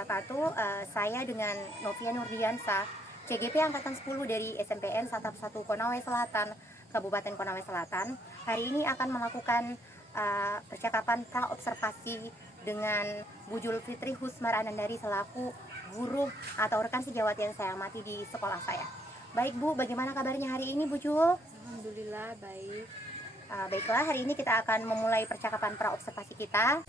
wabarakatuh. Saya dengan Novia Nurdiansah, CGP Angkatan 10 dari SMPN Satap 1 Konawe Selatan, Kabupaten Konawe Selatan. Hari ini akan melakukan percakapan pra-observasi dengan Bu Julfitri Husmar Anandari selaku guru atau rekan sejawat yang saya amati di sekolah saya. Baik Bu, bagaimana kabarnya hari ini Bu Jul? Alhamdulillah baik. Baiklah, hari ini kita akan memulai percakapan pra-observasi kita.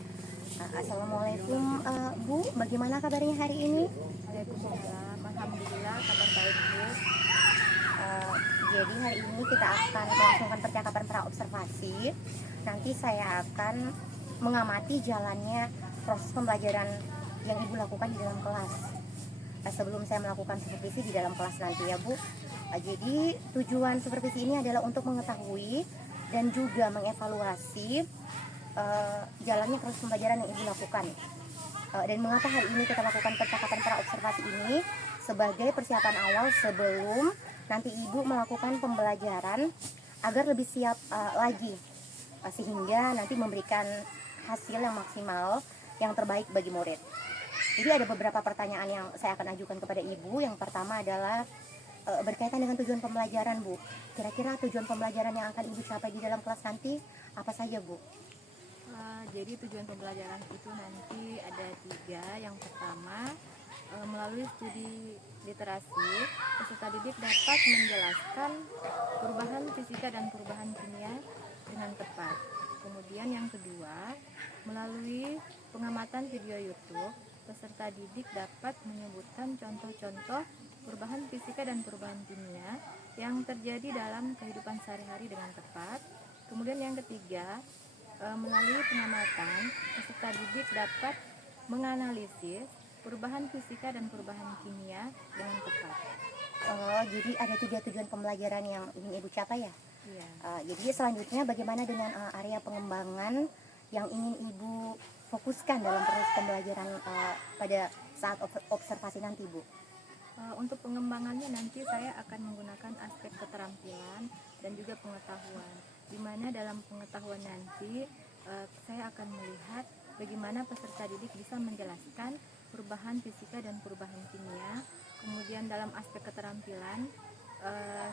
Assalamualaikum Bu, bagaimana kabarnya hari ini? Waalaikumsalam. Alhamdulillah kabar baik Bu. Jadi hari ini kita akan melakukan percakapan pra-observasi. Nanti saya akan mengamati jalannya proses pembelajaran yang Ibu lakukan di dalam kelas. Sebelum saya melakukan supervisi di dalam kelas nanti ya Bu. Jadi tujuan supervisi ini adalah untuk mengetahui dan juga mengevaluasi jalannya proses pembelajaran yang Ibu lakukan. Dan mengapa hari ini kita lakukan percakapan pra-observasi ini sebagai persiapan awal sebelum nanti Ibu melakukan pembelajaran agar lebih siap lagi, sehingga nanti memberikan hasil yang maksimal, yang terbaik bagi murid. Jadi ada beberapa pertanyaan yang saya akan ajukan kepada Ibu. Yang pertama adalah berkaitan dengan tujuan pembelajaran Bu. Kira-kira tujuan pembelajaran yang akan Ibu capai di dalam kelas nanti apa saja Bu? Jadi tujuan pembelajaran itu nanti ada 3. Yang pertama, melalui studi literasi, peserta didik dapat menjelaskan perubahan fisika dan perubahan kimia dengan tepat. Kemudian yang kedua, melalui pengamatan video YouTube, peserta didik dapat menyebutkan contoh-contoh perubahan fisika dan perubahan kimia yang terjadi dalam kehidupan sehari-hari dengan tepat. Kemudian yang ketiga, melalui pengamatan, peserta didik dapat menganalisis perubahan fisika dan perubahan kimia dengan tepat. Jadi ada 3 tujuan pembelajaran yang ingin Ibu capai ya? Iya. Jadi selanjutnya bagaimana dengan area pengembangan yang ingin Ibu fokuskan dalam proses pembelajaran pada saat observasi nanti Bu? Untuk pengembangannya nanti saya akan menggunakan aspek keterampilan dan juga pengetahuan, di mana dalam pengetahuan nanti saya akan melihat bagaimana peserta didik bisa menjelaskan perubahan fisika dan perubahan kimia. Kemudian dalam aspek keterampilan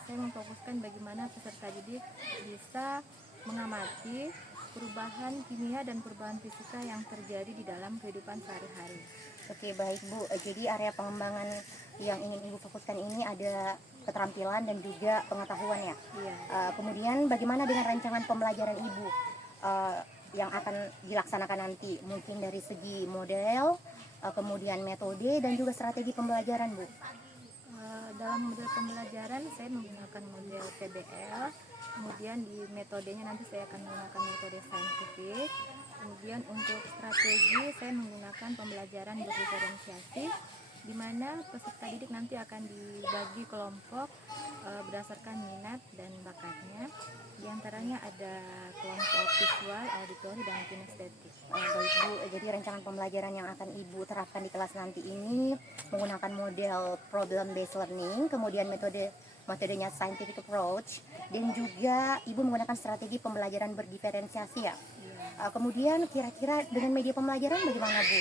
saya memfokuskan bagaimana peserta didik bisa mengamati perubahan kimia dan perubahan fisika yang terjadi di dalam kehidupan sehari-hari. Oke, baik Bu. Jadi area pengembangan yang ingin Ibu fokuskan ini ada keterampilan dan juga pengetahuan ya. Iya. Kemudian bagaimana dengan rancangan pembelajaran Ibu yang akan dilaksanakan nanti? Mungkin dari segi model, kemudian metode dan juga strategi pembelajaran Bu. Dalam model pembelajaran saya menggunakan model PBL. Kemudian di metodenya nanti saya akan menggunakan metode saintifik. Kemudian untuk strategi saya menggunakan pembelajaran berdiferensiasi, di mana peserta didik nanti akan dibagi kelompok berdasarkan minat dan bakatnya. Di antaranya ada kelompok visual, auditori, dan kinestetik. Baik Bu, jadi rancangan pembelajaran yang akan Ibu terapkan di kelas nanti ini menggunakan model problem based learning, kemudian metodenya scientific approach, dan juga Ibu menggunakan strategi pembelajaran berdiferensiasi ya. Kemudian kira-kira dengan media pembelajaran bagaimana Bu?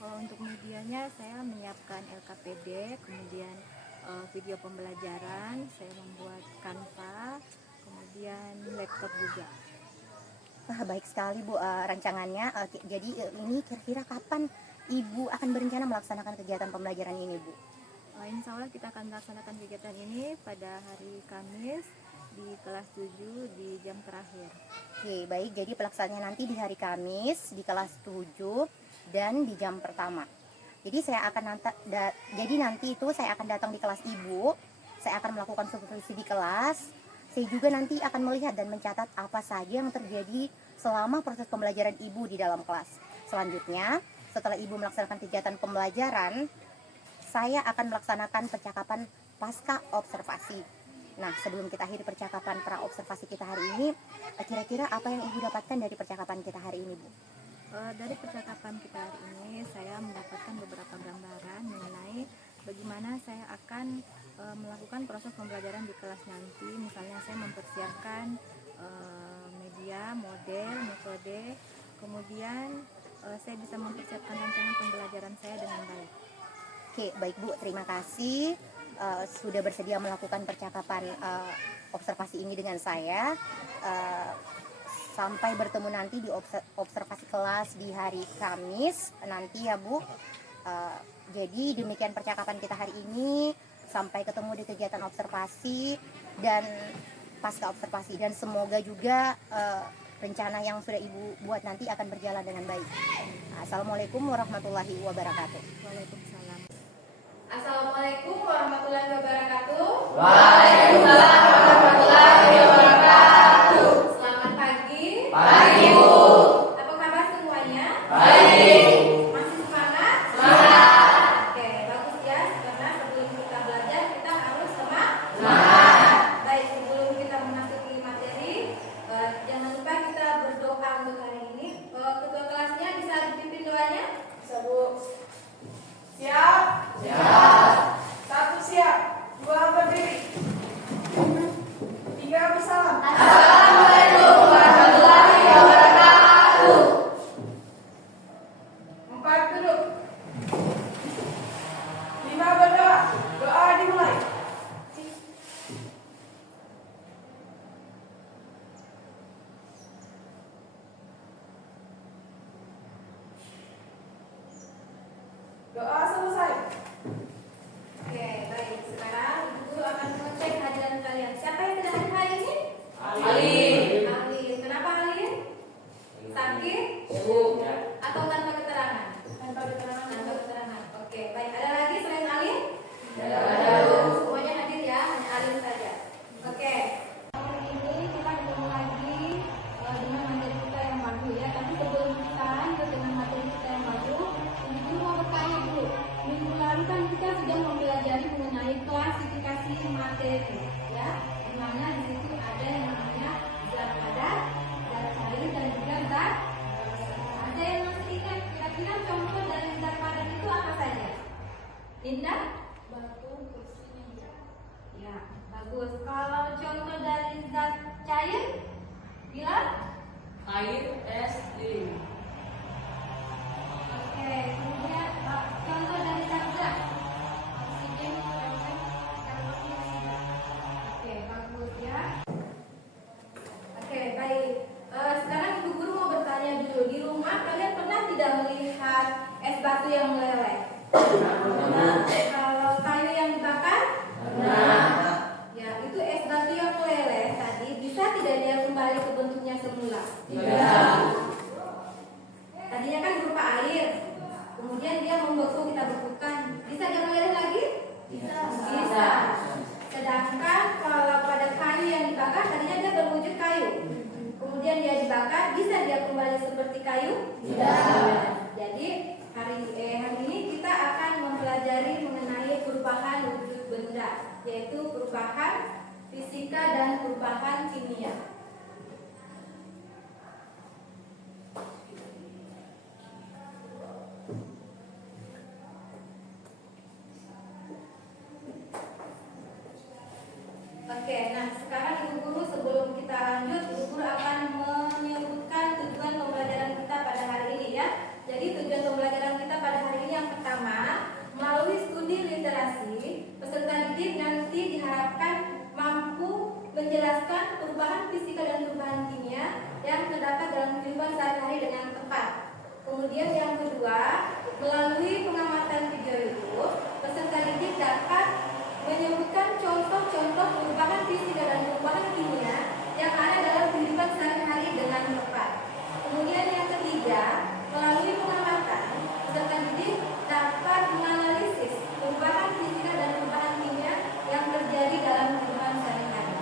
Kalau untuk medianya saya menyiapkan LKPD, kemudian video pembelajaran, saya membuat Canva, kemudian laptop juga. Baik sekali Bu rancangannya. Jadi ini kira-kira kapan Ibu akan berencana melaksanakan kegiatan pembelajaran ini Bu? Insya Allah kita akan melaksanakan kegiatan ini pada hari Kamis di kelas 7 di jam terakhir. Oke, baik. Jadi pelaksanaannya nanti di hari Kamis di kelas 7 dan di jam pertama. Jadi nanti itu saya akan datang di kelas Ibu. Saya akan melakukan supervisi di kelas. Saya juga nanti akan melihat dan mencatat apa saja yang terjadi selama proses pembelajaran Ibu di dalam kelas. Selanjutnya, setelah Ibu melaksanakan kegiatan pembelajaran, saya akan melaksanakan percakapan pasca observasi. Nah, sebelum kita akhiri percakapan pra-observasi kita hari ini, kira-kira apa yang Ibu dapatkan dari percakapan kita hari ini, Bu? Dari percakapan kita hari ini, saya mendapatkan beberapa gambaran mengenai bagaimana saya akan melakukan proses pembelajaran di kelas nanti. Misalnya saya mempersiapkan media, model, metode, kemudian saya bisa mempersiapkan rancangan pembelajaran saya dengan baik. Oke, baik Bu, terima kasih sudah bersedia melakukan percakapan observasi ini dengan saya. Sampai bertemu nanti di observasi kelas di hari Kamis nanti ya Bu. Jadi demikian percakapan kita hari ini. Sampai ketemu di kegiatan observasi dan pasca observasi, dan semoga juga rencana yang sudah Ibu buat nanti akan berjalan dengan baik. Assalamualaikum warahmatullahi wabarakatuh. Waalaikumsalam. Assalamualaikum warahmatullahi wabarakatuh. Waalaikumsalam warahmatullahi wabarakatuh. Selamat pagi. Pagi, Bu. Apa kabar semuanya? Baik. Masih semangat? Semangat. Oke, bagus ya. Karena sebelum kita belajar kita harus Semangat. Baik, sebelum kita memasuki materi, jangan lupa kita berdoa untuk hari ini. Ketua kelasnya bisa dipimpin doanya? Bisa, Bu. Siap? Siap. 1 siap, 2 berdiri, 3 bersalam. Assalamualaikum warahmatullahi wabarakatuh. 4 duduk, 5 berdoa. Doa dimulai. Doa selesai. Oke, baik. Sekarang Ibu Guru akan mengecek hadiran kalian. Siapa yang tidak hadir hari ini? Alin. Alin. Kenapa Alin? Sakit? Atau tanpa keterangan? Tanpa keterangan. Tanpa keterangan. Oke, baik. Ada lagi selain Alin? Tidak ada, Bu. Semuanya hadir ya, hanya Alin saja. Oke. Hari ini kita ketemu lagi dengan materi kita yang baru ya. Tapi sebelum kita lanjut dengan materi kita yang baru, Ibu mau bertanya dulu. Minggu lalu kan kita sudah mempelajari mengenai klasifikasi materi, ya. Di mana di situ ada yang namanya zat padat, zat cair, dan juga zat. Ada yang masih ingat kira-kira contoh dari zat padat itu apa saja? Indah? Batu, kursi, meja. Ya, bagus. Kalau contoh dari zat cair, Bila? Air, es, lilin. Oke, kemudian contoh dari zat gas. Oksigen, karbon, karbon dioksida. Oke, bagus ya. Oke, baik. Sekarang Ibu Guru mau bertanya dulu. Di rumah kalian pernah tidak melihat es batu yang meleleh? Kalau kayu yang dibakar? Ya, itu es batu yang meleleh tadi bisa tidak dia kembali ke bentuknya semula? Tadinya kan berupa air, kemudian dia membeku, kita bekukan. Bisa dia meleleh lagi? Bisa. Sedangkan kalau pada kayu yang dibakar, tadinya dia berwujud kayu, kemudian dia dibakar, bisa dia kembali seperti kayu? Jadi hari ini kita akan mempelajari mengenai perubahan wujud benda, yaitu perubahan fisika dan perubahan kimia. Oke, nah sekarang Ibu Guru sebelum kita lanjut, Ibu Guru akan menyebutkan tujuan pembelajaran kita pada hari ini ya. Jadi tujuan pembelajaran kita pada hari ini yang pertama, melalui studi literasi, peserta didik nanti diharapkan mampu menjelaskan perubahan fisika dan perubahan kimia yang terdapat dalam kehidupan sehari-hari dengan tepat. Kemudian yang kedua, melalui pengamatan video itu, peserta didik dapat menyebutkan contoh-contoh perubahan fisika dan perubahan kimia yang ada dalam kehidupan sehari-hari dengan tepat. Kemudian yang ketiga, melalui pengamatan, peserta didik dapat menganalisis perubahan fisika dan perubahan kimia yang terjadi dalam kehidupan sehari-hari.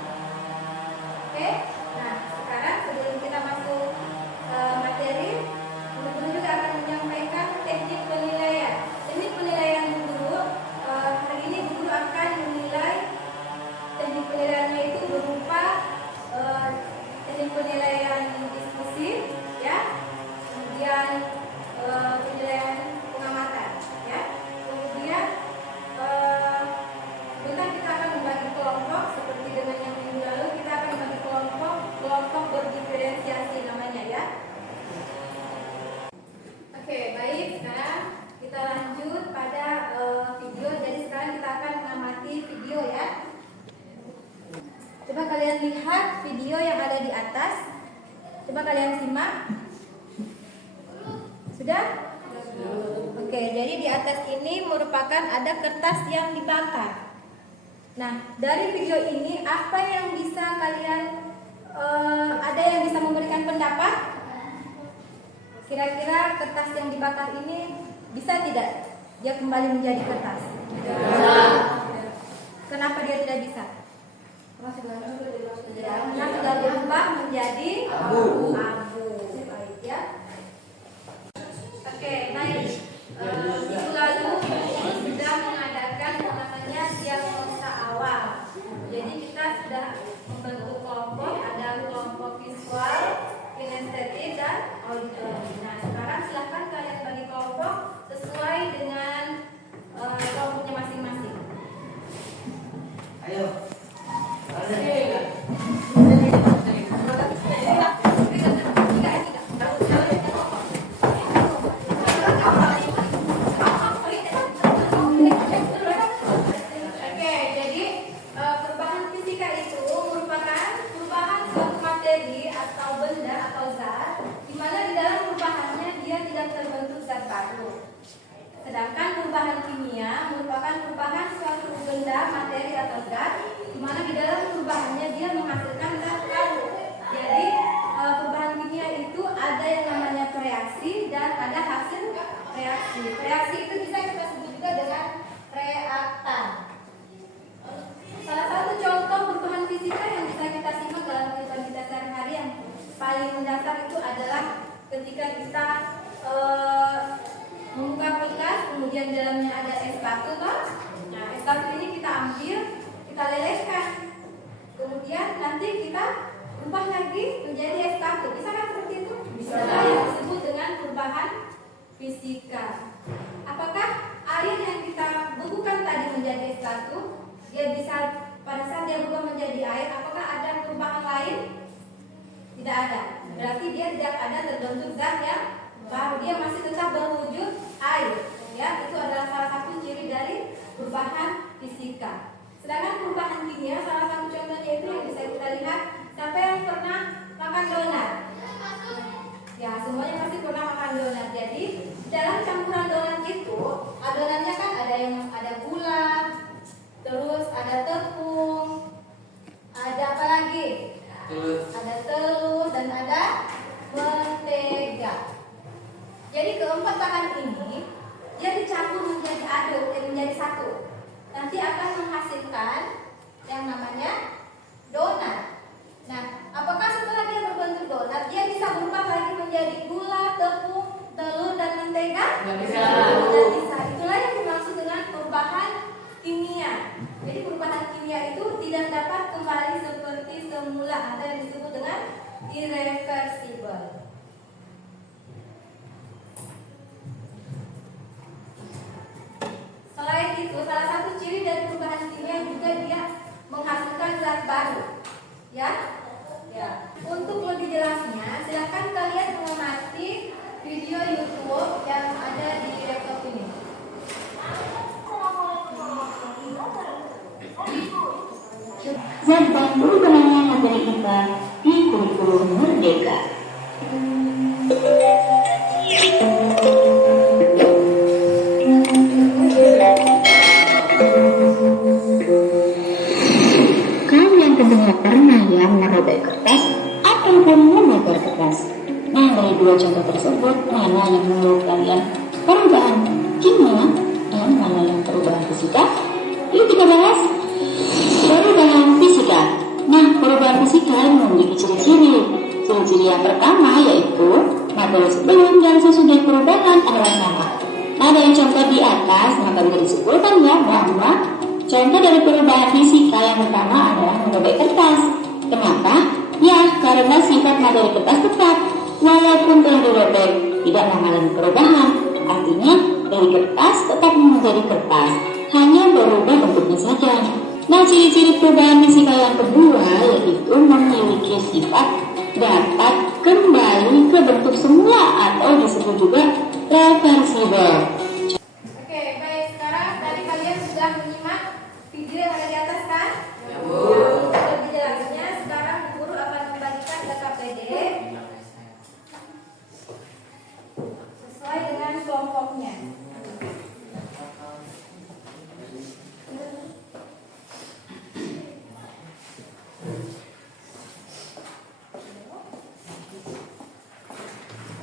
Oke, nah sekarang sebelum kita masuk materi, Guru juga akan menyampaikan teknik penilaian. Teknik penilaian Guru, hari ini Guru akan menilai. Teknik penilaiannya itu berupa teknik penilaian diskusi Sudah? Oke, jadi di atas ini merupakan ada kertas yang dibakar. Nah, dari video ini apa yang bisa kalian ada yang bisa memberikan pendapat? Kira-kira kertas yang dibakar ini bisa tidak dia kembali menjadi kertas? Kenapa dia tidak bisa? Karena sudah berubah menjadi abu. Baik ya. Oke, baik. Minggu lalu sudah mengadakan namanya diagnosa awal. Jadi kita sudah membentuk kelompok, ada kelompok visual, kinestetik dan auditori. Nah, sekarang silahkan kalian bagi kelompok sesuai dengan kelompoknya masing-masing. Ayo. Oke, jadi perubahan fisika itu merupakan perubahan suatu materi atau benda atau zat, di mana di dalam perubahannya dia tidak terbentuk zat baru. Sedangkan perubahan kimia merupakan perubahan suatu benda, materi atau zat, di mana di dalam perubahannya dia menghasilkan zat baru. Jadi perubahan kimia itu ada yang namanya reaksi dan ada hasil reaksi. Reaksi itu bisa kita sebut juga dengan reaktan. Salah satu contoh perubahan fisika yang bisa kita simak dalam kehidupan kita sehari-hari yang paling mendasar itu adalah ketika kita membuka kulkas, kemudian di dalamnya ada es batu toh. Nah, es batu ini kita ambil, kita lelehkan. Kemudian nanti kita ubah lagi menjadi es batu. Bisa kan seperti itu? Bisa. Yang disebut dengan perubahan fisika. Apakah air yang kita bekukan tadi menjadi es batu, dia bisa pada saat dia berubah menjadi air, apakah ada perubahan lain? Tidak ada. Berarti dia tidak ada terbentuk zat yang baru, dia masih tetap berwujud air. Ya, itu adalah salah satu ciri dari perubahan fisika. Sedangkan perubahan kimia, salah satu contohnya itu yang bisa kita lihat. Siapa yang pernah makan donat? Ya, semuanya pasti pernah makan donat. Jadi dalam campuran donat itu adonannya kan ada gula, terus ada tepung, ada apa lagi? Ada telur dan ada mentega. Jadi keempat bahan ini dia dicampur menjadi aduk, menjadi satu. Nanti akan menghasilkan yang namanya donat. Nah, apakah setelah dia berbentuk donat dia bisa berubah lagi menjadi gula, tepung, telur dan mentega? Nggak bisa. Tidak bisa. Itulah yang dimaksud dengan perubahan kimia. Jadi perubahan kimia itu tidak dapat kembali seperti semula atau yang disebut dengan irreversible. Selain itu, salah satu ciri dari perubahan kimia juga dia menghasilkan zat baru. Ya? Ya. Untuk lebih jelasnya, silakan kalian mengamati video YouTube yang ada di laptop ini. Zat dan perubahan materi IPA di kurikulum Merdeka. Kalian tentunya pernah ya merobek kertas ataupun membakar kertas. Nah, dari dua contoh tersebut, mana yang menurut kalian perubahan kimia dan mana yang perubahan fisika? Yuk kita bahas. Perubahan fisika. Nah, perubahan fisika memiliki ciri-ciri. Ciri-ciri yang pertama yaitu materi sebelum dan sesudah perubahan adalah sama. Nah, dari contoh di atas maka bisa disimpulkan ya bahwa contoh dari perubahan fisika yang pertama adalah merobek kertas. Kenapa? Ya, karena sifat materi kertas tetap walaupun telah dirobek, tidak mengalami perubahan. Artinya dari kertas tetap menjadi kertas, hanya berubah bentuknya saja. Nah, ciri-ciri perubahan fisika yang kedua yaitu memiliki sifat dapat kembali ke bentuk semula atau disebut juga reversible. Oke, baik. Sekarang tadi kalian sudah menyimak video yang ada di atas kan? Ya, Bu. Untuk lebih jelasnya, sekarang guru akan membagikan ke KPD sesuai kelompoknya.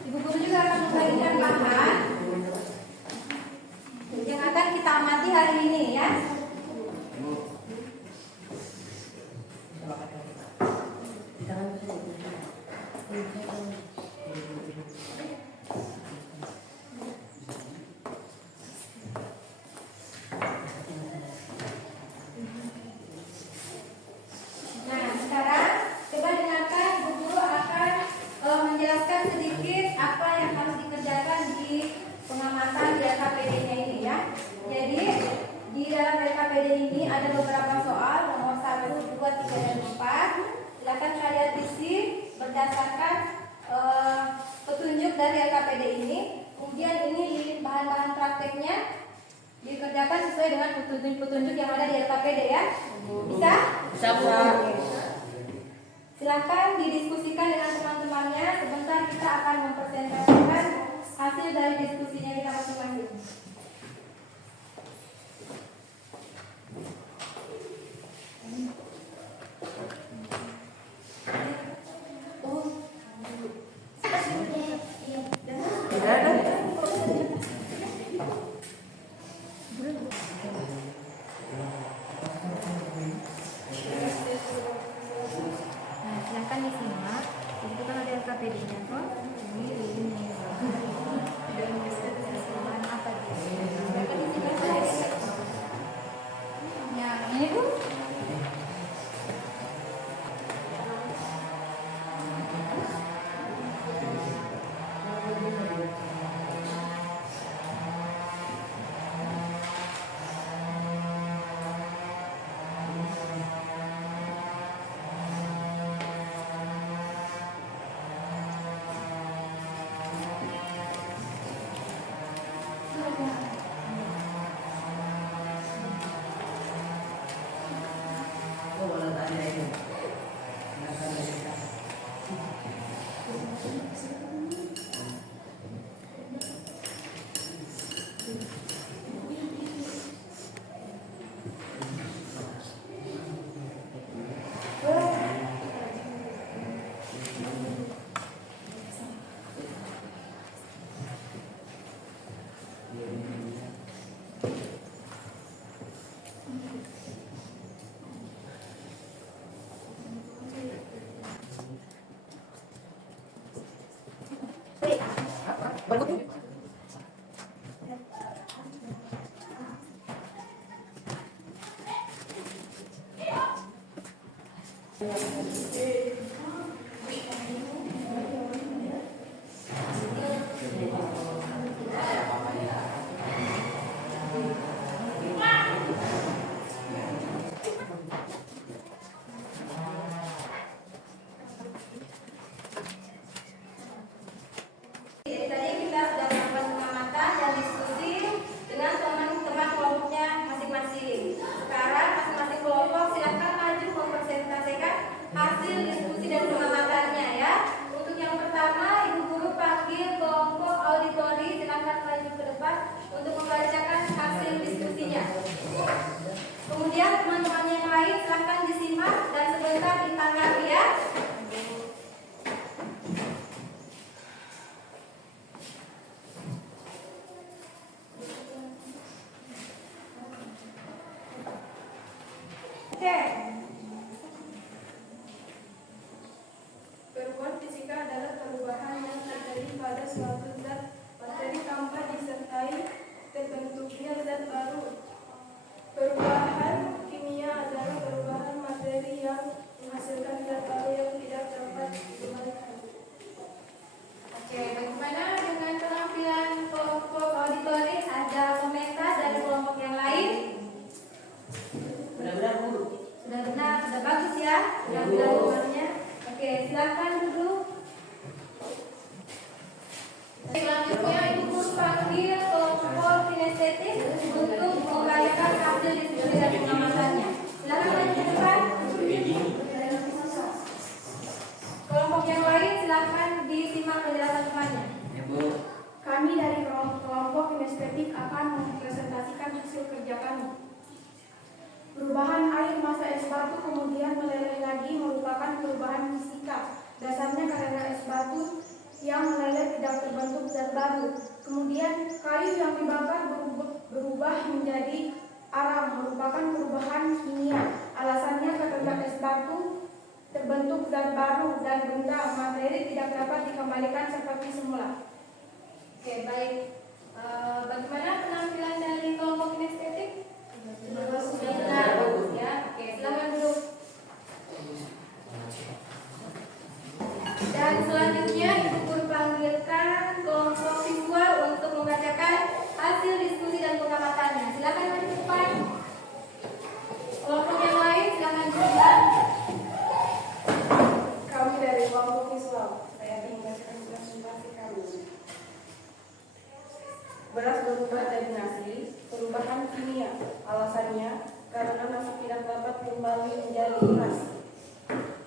Ibu guru juga akan membagikan bahan yang akan kita amati hari ini ya. Nah, sekarang coba dengarkan, Ibu Guru akan menjelaskan sedikit apa yang harus dikerjakan di pengamatan di LKPD-nya ini ya. Jadi di dalam LKPD ini ada beberapa soal nomor 1, 2, 3, dan 4. Silakan kalian isi berdasarkan petunjuk dari LKPD ini. Kemudian ini bahan-bahan prakteknya dikerjakan sesuai dengan petunjuk-petunjuk yang ada di LKPD ya. Bisa? Bisa, Bu. Oke. Silakan didiskusikan dengan teman-temannya. Sebentar kita akan mempresentasikan hasil dari diskusinya kita masing-masing. Nah, silahkan disimak. Itu kan ada LKPD-nya kok. Ini dan apa gitu. Silakan disimak. Ya, ini Bu. Jadi tadi kita sudah melakukan pengamatan dan diskusi dengan teman-teman kelompoknya masing-masing. Sekarang masing-masing kelompok silakan maju mempresentasikan hasil diskusi dan pengamatannya ya. Untuk yang pertama, Ibu Guru panggil kelompok auditori, silakan maju ke depan untuk membacakan hasil diskusinya. Kemudian teman-teman yang lain silakan disimak dan sebentar ditanggapi ya. Oke. Perubahan fisika adalah perubahan yang terjadi pada suatu zat materi tanpa disertai terbentuknya zat baru. Perubahan kimia adalah perubahan materi yang menghasilkan zat baru yang tidak dapat dikembalikan. Oke, bagaimana dengan penampilan kelompok auditori? Ada komentar dari kelompok yang lain? Benar-benar, Bu. Sudah benar, sudah bagus ya. Penampilannya. Oke, silakan duduk. Selanjutnya Ibu Guru panggil kelompok kinestetik untuk menguraikan hasil diskusi dan pengamatannya. Silakan maju ke depan. Kelompok yang lain silakan disimak penjelasan temannya. Ya, Bu. Kami Kami dari kelompok kinestetik akan mempresentasikan hasil kerja kami. Perubahan air massa es batu kemudian meleleh lagi merupakan perubahan fisika. Dasarnya karena es batu yang meleleh tidak terbentuk zat baru. Kemudian kayu yang dibakar berubah menjadi arang, merupakan perubahan kimia. Alasannya karena es batu terbentuk zat baru dan benda materi tidak dapat dikembalikan seperti semula. Oke, baik. Bagaimana penampilan dari kelompok kinestetik? Sudah bagus ya. Oke, silakan duduk. Dan selanjutnya Ibu Guru panggilkan kelompok siswa untuk membacakan hasil diskusi dan pengamatannya. Silakan maju ke depan. Kelompok yang lain silakan duduk. Kami dari kelompok siswa, saya ingin membacakan presentasi kami. Beras berubah dari nasi, perubahan kimia. Alasannya karena nasi tidak dapat kembali menjadi beras.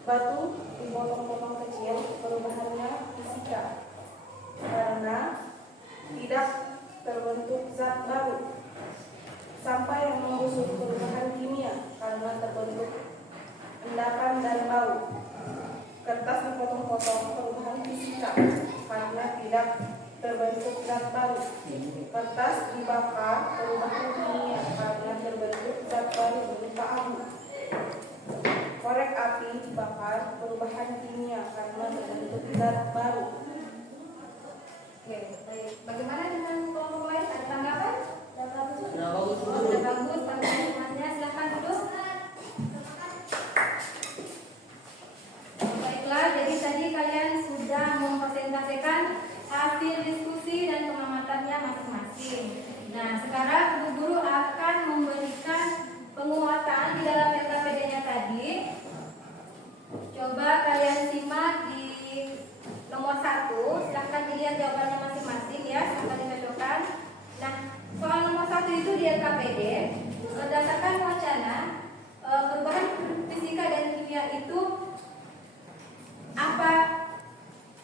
Batu dipotong-potong kecil, perubahannya fisika. Karena tidak terbentuk zat baru. Sampah yang membusuk, perubahan kimia. Karena terbentuk endapan dan bau. Kertas dipotong-potong, perubahan fisika. Karena tidak terbentuk zat baru. Kertas dibakar, perubahan kimia. Karena terbentuk zat baru berupa abu. Korek api dibakar, perubahan kimia. Karena terbentuk zat baru. Oke, baik. Bagaimana dengan kelompok lain? Ada tanggapan? Sudah bagus. Oh, sudah bagus. Pandangannya silakan duduk. Baiklah, jadi tadi kalian sudah mempresentasikan hasil diskusi dan pengamatannya masing-masing. Nah, sekarang Bu Guru akan memberikan penguatan di dalam LKPD-nya tadi. Coba kalian simak di nomor 1. Silahkan dilihat jawabannya masing-masing ya, silahkan dicocokkan. Nah, soal nomor 1 itu di LKPD berdasarkan wacana perubahan fisika dan kimia itu apa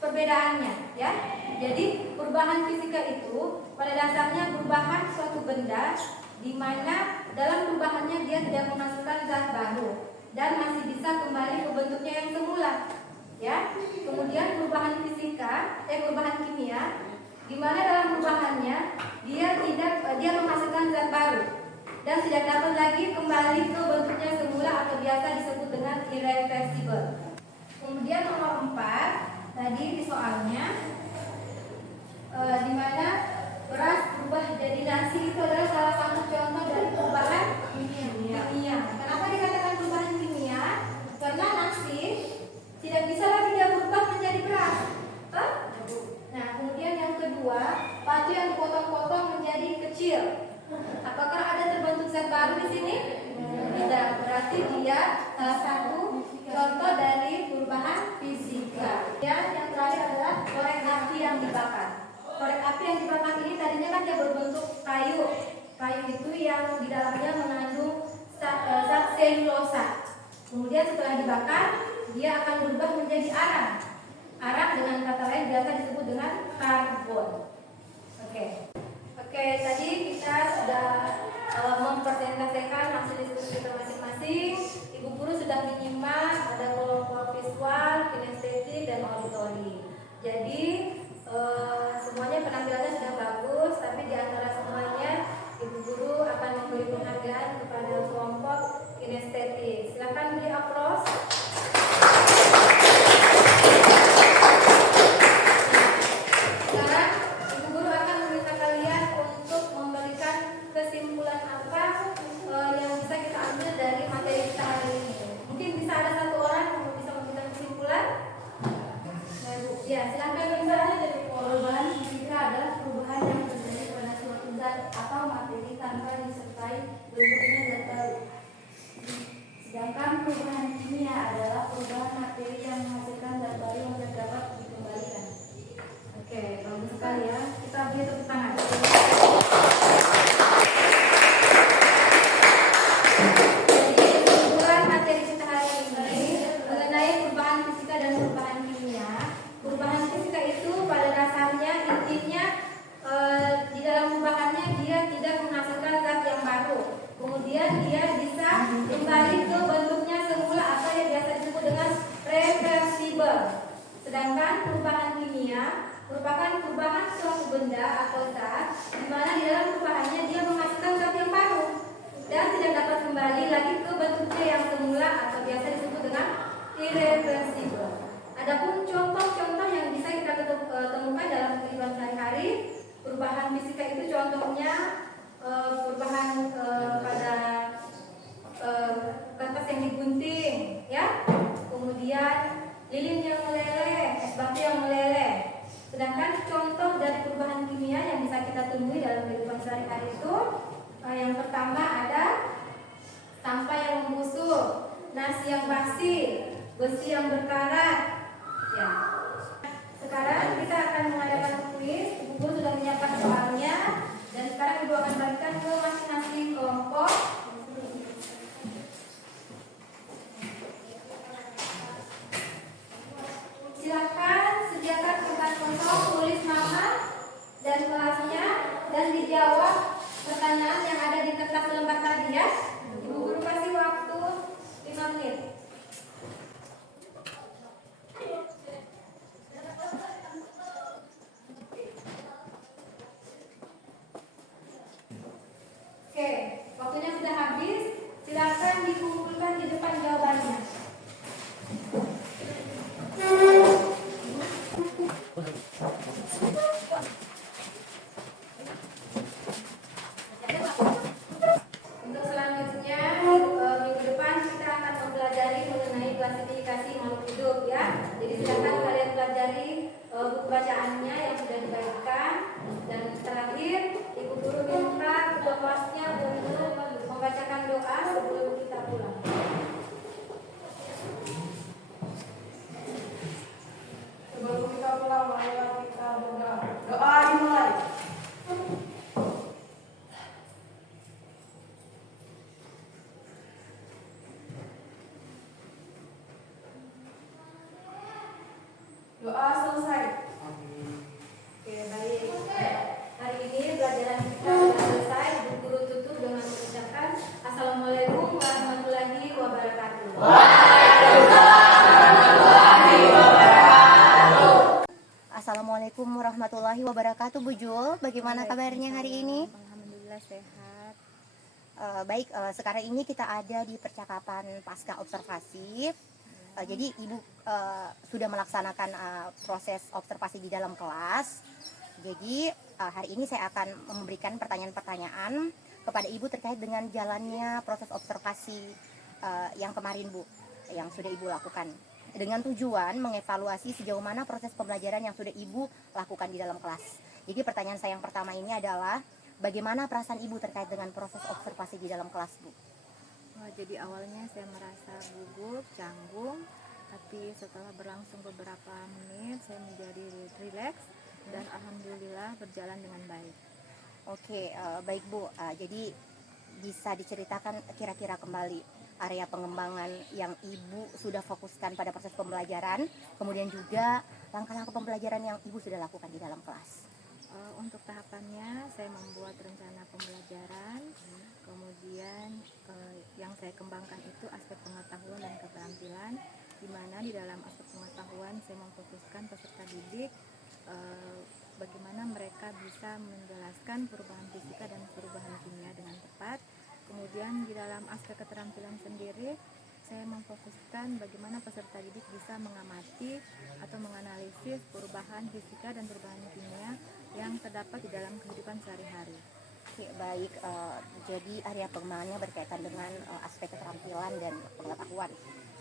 perbedaannya ya. Jadi perubahan fisika itu pada dasarnya perubahan suatu benda di mana dalam perubahannya dia tidak menghasilkan zat baru dan masih bisa kembali ke bentuknya yang semula ya. Kemudian perubahan perubahan kimia di mana dalam perubahannya dia menghasilkan zat baru dan tidak dapat lagi kembali ke bentuknya semula atau biasa disebut dengan irreversible. Kemudian nomor 4 tadi di soalnya di mana beras berubah jadi nasi itu adalah salah satu contoh dari perubahan kimia. Kenapa dikatakan perubahan kimia? Karena nasi tidak bisa lagi dia berubah menjadi beras. Nah, kemudian yang kedua, batu yang dipotong-potong menjadi kecil. Apakah ada terbentuk zat baru di sini? Tidak. Berarti dia salah satu contoh dari perubahan fisika. Dan yang terakhir adalah korek api yang dibakar. Korek api yang dibakar ini tadinya kan dia berbentuk kayu. Kayu itu yang di dalamnya mengandung zat selulosa. Kemudian setelah dibakar, dia akan berubah menjadi arang. Arang dengan kata lain biasa disebut dengan karbon. Oke, tadi kita sudah mempresentasikan hasil diskusi kita masing-masing. Ibu Guru sudah menyimak ada kelompok visual, kinestetik, dan auditori. Jadi semuanya penampilannya sudah bagus, tapi di antara semuanya Ibu Guru akan memberi penghargaan kepada kelompok kinestetik. Silakan beri aplaus. Sekarang Ibu Guru akan meminta kalian untuk memberikan kesimpulan apa yang bisa kita ambil dari materi kita hari ini. Mungkin bisa ada satu orang yang bisa memberikan kesimpulan. Ya, silakan Ibu. benda atau zat di mana di dalam perubahannya dia menghasilkan zat yang baru dan tidak dapat kembali lagi ke bentuknya yang semula atau biasa disebut dengan irreversible. Adapun contoh-contoh yang bisa kita temukan dalam kehidupan sehari-hari, perubahan fisika itu contohnya perubahan pada kertas yang digunting, ya. Kemudian lilin yang meleleh, es batu yang meleleh. Sedangkan contoh dari perubahan kimia yang bisa kita temui dalam kehidupan sehari-hari itu, yang pertama ada sampah yang membusuk, nasi yang basi, besi yang berkarat. Ya. Sekarang kita akan mengadakan kuis. Ibu sudah menyiapkan soalnya dan sekarang Ibu akan bagikan ke masing-masing kelompok. Silakan sediakan kertas kosong, tulis nama dan kelasnya dan dijawab pertanyaan yang ada di kertas lembar tadi ya. Ibu guru kasih waktu 5 menit. Oke, waktunya sudah habis. Silakan dikumpulkan di depan jawabannya. Untuk selanjutnya minggu depan kita akan mempelajari mengenai klasifikasi makhluk hidup ya. Jadi silakan kalian pelajari buku bacaannya yang sudah dibagikan. Dan terakhir Ibu guru minta ketua kelasnya untuk membacakan doa sebelum kita pulang. Sebelum kita pulang, marilah kita berdoa. Doa dimulai. Doa selesai. Oke, baik. Hari ini pelajaran kita sudah selesai. Ibu guru tutup dengan mengucapkan Assalamualaikum warahmatullahi wabarakatuh. Assalamualaikum warahmatullahi wabarakatuh. Bu Jul, bagaimana kabarnya hari ini? Alhamdulillah sehat. Baik, sekarang ini kita ada di percakapan pasca observasi. Jadi Ibu sudah melaksanakan proses observasi di dalam kelas. Jadi hari ini saya akan memberikan pertanyaan-pertanyaan kepada Ibu terkait dengan jalannya proses observasi yang kemarin Bu, yang sudah Ibu lakukan. Dengan tujuan mengevaluasi sejauh mana proses pembelajaran yang sudah Ibu lakukan di dalam kelas. Jadi pertanyaan saya yang pertama ini adalah, bagaimana perasaan Ibu terkait dengan proses observasi di dalam kelas, Bu? Jadi awalnya saya merasa gugup, canggung, tapi setelah berlangsung beberapa menit saya menjadi rileks dan alhamdulillah berjalan dengan baik. Oke, baik Bu. Jadi bisa diceritakan kira-kira kembali area pengembangan yang Ibu sudah fokuskan pada proses pembelajaran, kemudian juga langkah-langkah pembelajaran yang Ibu sudah lakukan di dalam kelas. Untuk tahapannya saya membuat rencana pembelajaran, kemudian yang saya kembangkan itu aspek pengetahuan dan keterampilan, di mana di dalam aspek pengetahuan saya memfokuskan peserta didik bagaimana mereka bisa menjelaskan perubahan fisika dan perubahan kimia dengan tepat. Kemudian di dalam aspek keterampilan sendiri saya memfokuskan bagaimana peserta didik bisa mengamati atau menganalisis perubahan fisika dan perubahan kimia yang terdapat di dalam kehidupan sehari-hari. Oke, baik. Jadi area pengembangannya berkaitan dengan aspek keterampilan dan pengetahuan.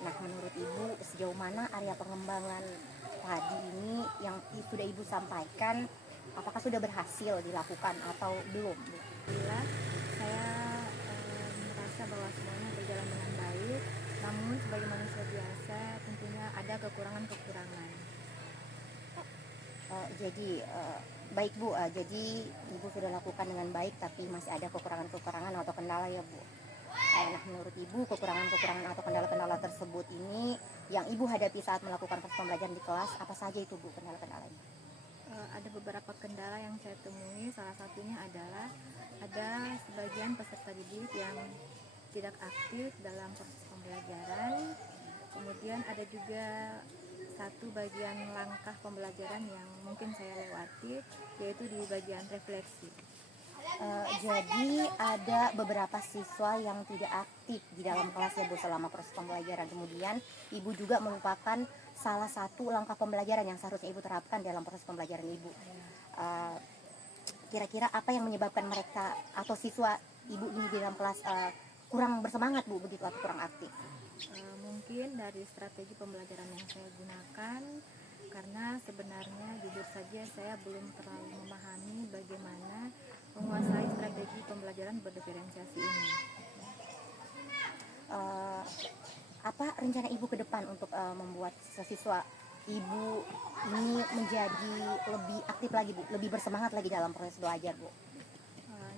Nah, menurut Ibu sejauh mana area pengembangan tadi ini yang sudah Ibu sampaikan, apakah sudah berhasil dilakukan atau belum, Bu? Alhamdulillah saya merasa bahwa semuanya berjalan dengan baik, namun sebagai manusia biasa tentunya ada kekurangan-kekurangan. Baik Bu, jadi Ibu sudah lakukan dengan baik tapi masih ada kekurangan-kekurangan atau kendala ya Bu. Nah, menurut Ibu kekurangan-kekurangan atau kendala-kendala tersebut ini yang Ibu hadapi saat melakukan proses pembelajaran di kelas, apa saja itu Bu kendala-kendalanya? Ada beberapa kendala yang saya temui, salah satunya adalah ada sebagian peserta didik yang tidak aktif dalam proses pembelajaran, kemudian ada juga satu bagian langkah pembelajaran yang mungkin saya lewati, yaitu di bagian refleksi. Jadi ada beberapa siswa yang tidak aktif di dalam kelas ya Bu selama proses pembelajaran. Kemudian Ibu juga merupakan salah satu langkah pembelajaran yang seharusnya Ibu terapkan dalam proses pembelajaran Ibu. Kira-kira apa yang menyebabkan mereka atau siswa Ibu ini di dalam kelas kurang bersemangat Bu begitu atau kurang aktif? Mungkin dari strategi pembelajaran yang saya gunakan, karena sebenarnya jujur saja saya belum terlalu memahami bagaimana menguasai strategi pembelajaran berdiferensiasi ini. Apa rencana Ibu ke depan untuk membuat siswa Ibu ini menjadi lebih aktif lagi Bu, lebih bersemangat lagi dalam proses belajar Bu?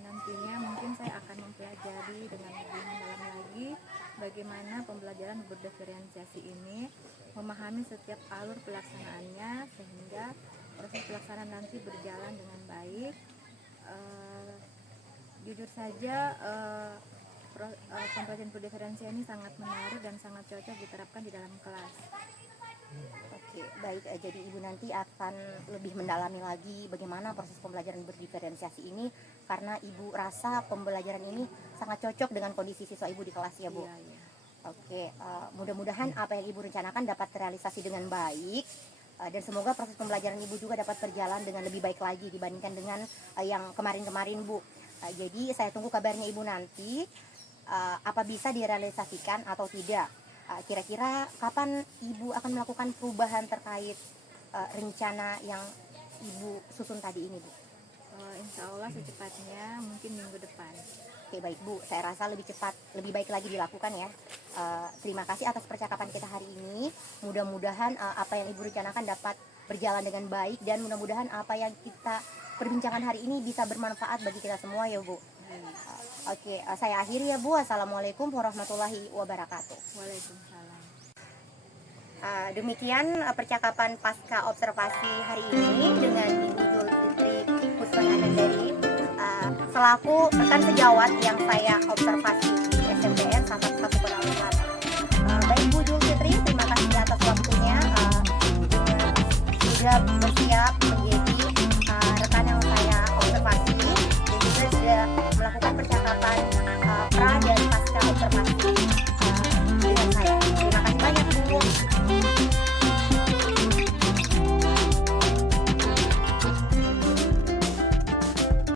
Nantinya mungkin saya akan mempelajari dengan lebih mendalam lagi bagaimana pembelajaran berdiferensiasi ini, memahami setiap alur pelaksanaannya sehingga proses pelaksanaan nanti berjalan dengan baik. Jujur saja pembelajaran berdiferensiasi ini sangat menarik dan sangat cocok diterapkan di dalam kelas. Oke, baik. Jadi Ibu nanti akan lebih mendalami lagi bagaimana proses pembelajaran berdiferensiasi ini karena Ibu rasa pembelajaran ini sangat cocok dengan kondisi siswa Ibu di kelas ya Bu. Iya, iya. Oke, mudah-mudahan apa yang Ibu rencanakan dapat terrealisasi dengan baik dan semoga proses pembelajaran Ibu juga dapat berjalan dengan lebih baik lagi dibandingkan dengan yang kemarin-kemarin Bu. Jadi saya tunggu kabarnya Ibu nanti apa bisa direalisasikan atau tidak. Kira-kira kapan Ibu akan melakukan perubahan terkait rencana yang Ibu susun tadi ini Bu? Insya Allah secepatnya, mungkin minggu depan. Oke baik Bu, saya rasa lebih cepat, lebih baik lagi dilakukan ya. Terima kasih atas percakapan kita hari ini. Mudah-mudahan apa yang Ibu rencanakan dapat berjalan dengan baik dan mudah-mudahan apa yang kita perbincangan hari ini bisa bermanfaat bagi kita semua ya Bu. Oke, saya akhiri ya Bu. Assalamualaikum warahmatullahi wabarakatuh. Waalaikumsalam. Demikian percakapan pasca observasi hari ini dengan Ibu Julfitri Husnanandari selaku rekan sejawat yang saya observasi di SMPN 1 Kota Palembang.